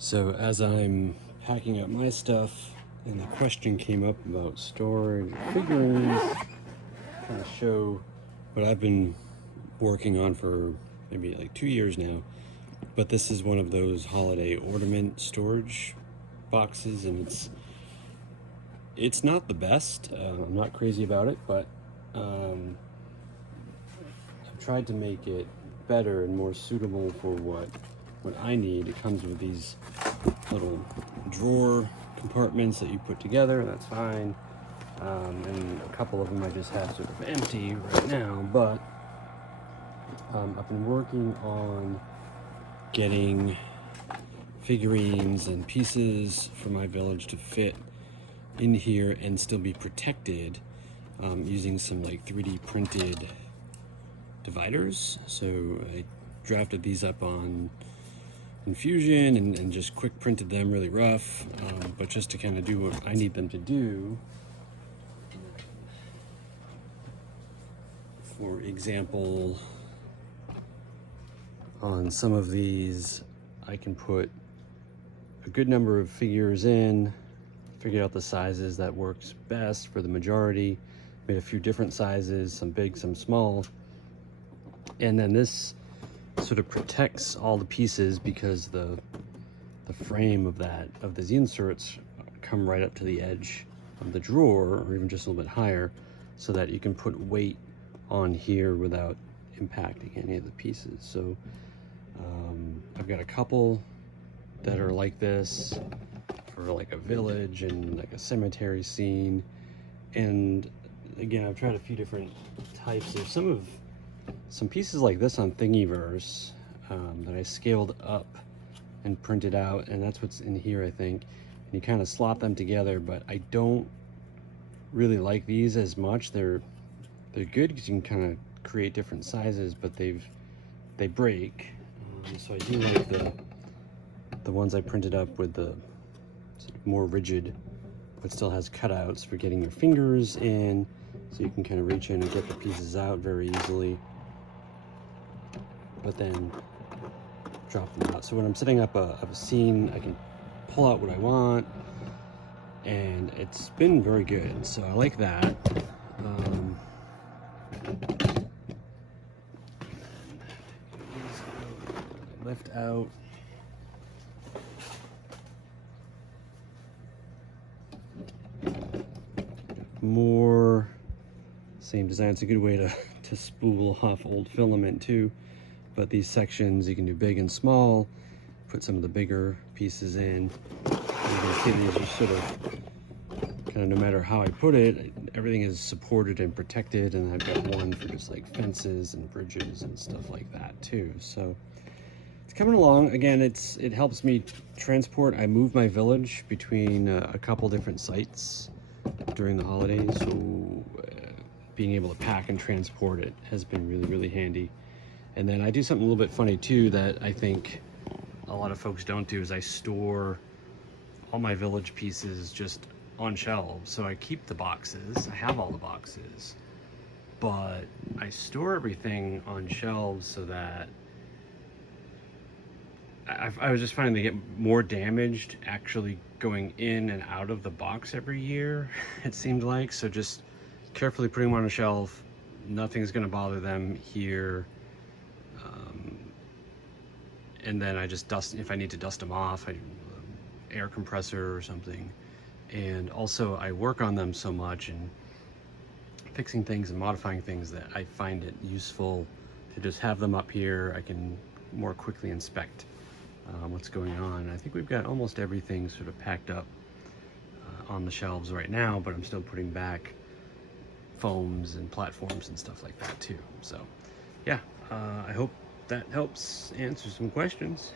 So as I'm packing up my stuff and the question came up about storage figurines, kind of show what I've been working on for maybe like 2 years now. But this is one of those holiday ornament storage boxes, and it's not the best. I'm not crazy about it, but I've tried to make it better and more suitable for what I need. It comes with these little drawer compartments that you put together, and that's fine. And a couple of them I just have sort of empty right now, but I've been working on getting figurines and pieces for my village to fit in here and still be protected, using some like 3D printed dividers. So I drafted these up on Fusion and just quick printed them really rough, but just to kind of do what I need them to do. For example, on some of these I can put a good number of figures in, figured out the sizes that works best for the majority, made a few different sizes, some big, some small, and then this sort of protects all the pieces because the frame of these inserts come right up to the edge of the drawer, or even just a little bit higher, so that you can put weight on here without impacting any of the pieces. So I've got a couple that are like this for like a village and like a cemetery scene, and again I've tried a few different types. There's some pieces like this on Thingiverse that I scaled up and printed out, and that's what's in here, I think. And you kind of slot them together, but I don't really like these as much. They're good because you can kind of create different sizes, but they break. So I do like the ones I printed up with the sort of more rigid, but still has cutouts for getting your fingers in, so you can kind of reach in and get the pieces out very easily, but then drop them out. So when I'm setting up a scene, I can pull out what I want, and it's been very good. So I like that. Lift out. More same design. It's a good way to spool off old filament too. But these sections you can do big and small, put some of the bigger pieces in. You can see these are sort of kind of, no matter how I put it, everything is supported and protected, and I've got one for just like fences and bridges and stuff like that too. So it's coming along. Again, it helps me transport. I move my village between a couple different sites during the holidays, so being able to pack and transport it has been really, really handy. And then I do something a little bit funny too that I think a lot of folks don't do, is I store all my village pieces just on shelves. So I keep the boxes, I have all the boxes, but I store everything on shelves so that I was just finding they get more damaged actually going in and out of the box every year, it seemed like. So just carefully putting them on a shelf, nothing's gonna bother them here. And then I just dust, if I need to dust them off, air compressor or something. And also I work on them so much and fixing things and modifying things that I find it useful to just have them up here. I can more quickly inspect what's going on. I think we've got almost everything sort of packed up on the shelves right now, but I'm still putting back foams and platforms and stuff like that too. So yeah, I hope that helps answer some questions.